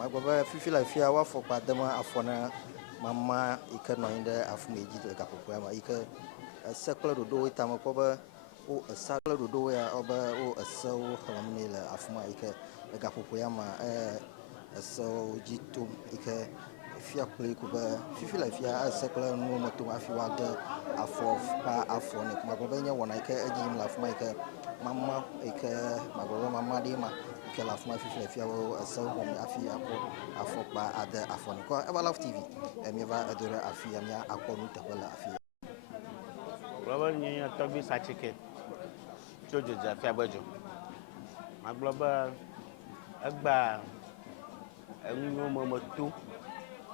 Magwaba fifi la fia wa fokpa dama afona mama ikano inde afumeji de kapopo ma ike sekla dodo itama ko ba o sakla dodo ya oba o asaw hamne la afuma ike kapopo ma asaw jitum ike fia kule ko ba fifi la fia sekla no moto afi wa de afof pa afone magwaba nya wona ike ajim la afuma ike mama ike magwaba mama de ma que la fuma fifi la fia o asaw hom afi afokba ada afone ko Everlove TV mi va adorer afi mi akonu te wala afi global ni tobi sa chicken jojo ja fi agbajo ma global agba enu mo moto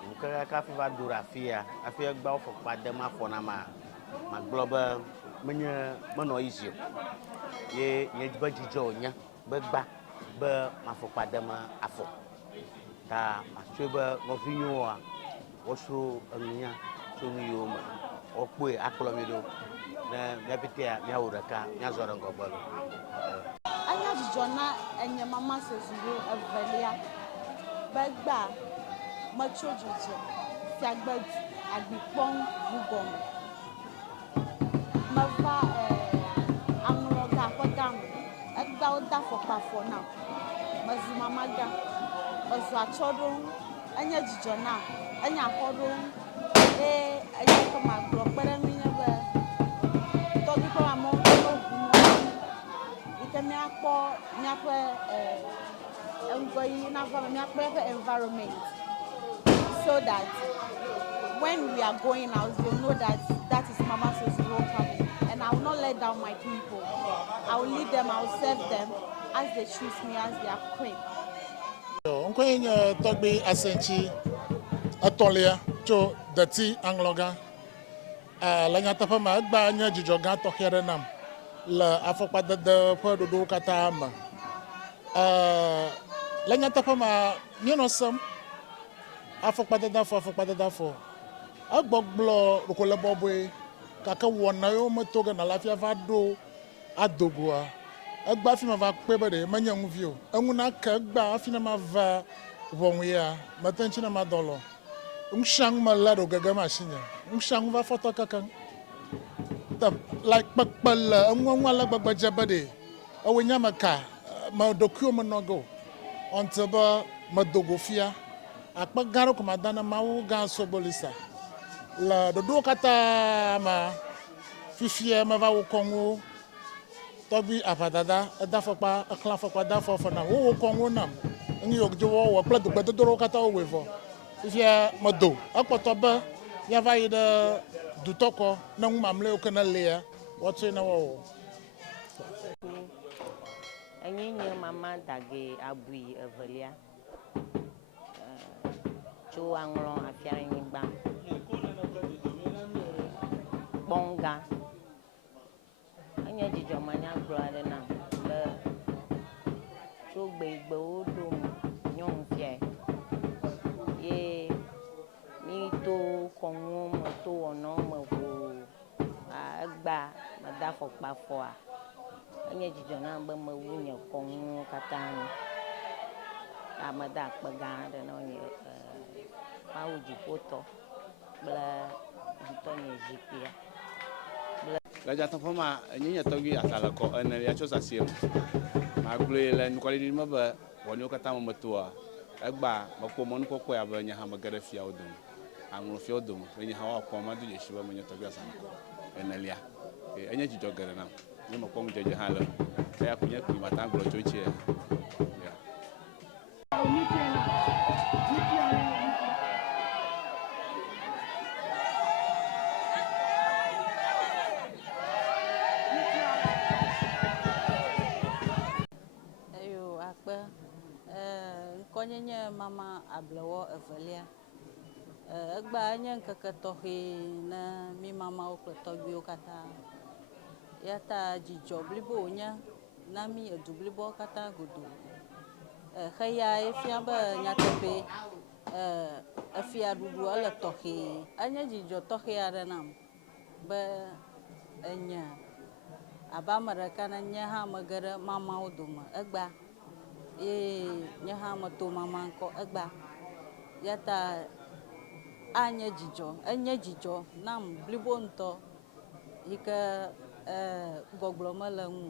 nka ka fi va dura afia afi agba ofokpa de ma fona ma global menye mono izio ye baji jo nya begba be mafokpa de ma afo ta machweba ngovinyo a woso anunya so yo ma okwe aklomedo na yapitia ya uraka ya zora ngobalo anya jona enye mama sezuro Everlove begba machojojo fiagbad agbipon bugon mava amroga kodam egba oda fokpa for now mazima maga ozo achodun anya jijona anya akodun anya ko magro pere mi be to bi ko amo ogun ite mi apo engoyi na for mi apo environment so that when we are going out they know that is Mama Sozuro coming, and I will not let down my people. I will lead them, I will serve them as they choose me as their queen. Onkonya togbi asenchi atolia cho dati angloga la nyata fa ma gba nya jijoga to here nam la afokpa de po do kata ma la nyata fa ma nyino sam afokpa de fo agbogbo rokola boboe kaka wona yo motoga na lafia va do adogua agba fi ma va pebere manya nwuvio enuna ka gba afi na ma va wonwia matanchi na madolo unshang malado gaga mashinya unshang va foto kakan tab like bakbal enwa la gbagba jabade awenya maka ma dokuo monogo ontaba madogofia akpa garo kuma dana mawu ga sobolisa la dodo kata ma fifia ma va wokongo tobi apadada dafokpa akla fokpa dafo na wo kongo nam ngi ogjo wo plado gbadoro kata o wevo fifia modo akpotoba ya va ida dutoko na ngmamle o kana lea wotse na wo enyi mama dage abui Everlove cho anglo afia ngba bonga anya jijo manya brother na le cho gbe odo nyon fie ye ni to konwo mo to ono mo go agba mada fokpa fo a anya jijo na gba ma wunya konwo katani amada kpaga de no ye pauji foto bla Antonio Jipia la jata fama nyanya togi atala ko en ya chosa siem ma glue la nkwali ni maba wonyo kata matua egba mekpɔ mɔnukɔkɔe abe nye hã mege ɖe fiawo dome aŋlɔfiawo dome enye hã woakpɔ mado dzesi be menye tɔgbia sanukɔ enelia enye dzidzɔ geɖe nam nye mekpɔ ŋudzedze hã le eya ko nye kpi mata gblɔ tso tsi Konyenye mama ablewo evelia egba enye ŋkeke tɔxɛ ne mi mamawo kple tɔgbiwo katã ya ta dzidzɔ blibo wonye na mi edu blibo katã godo xeya efia be nyateƒe efia ɖuɖu ele tɔxɛ enye dzidzɔ tɔxɛ aɖe nam be enye abe ame ɖeka ne nye hã mege ɖe mamawo dome egba nye hã meto mama ŋkɔ egba ya ta anye dzidzɔ enye dzidzɔ nam blibo ŋutɔ yi ke gbɔgblɔ mele ŋu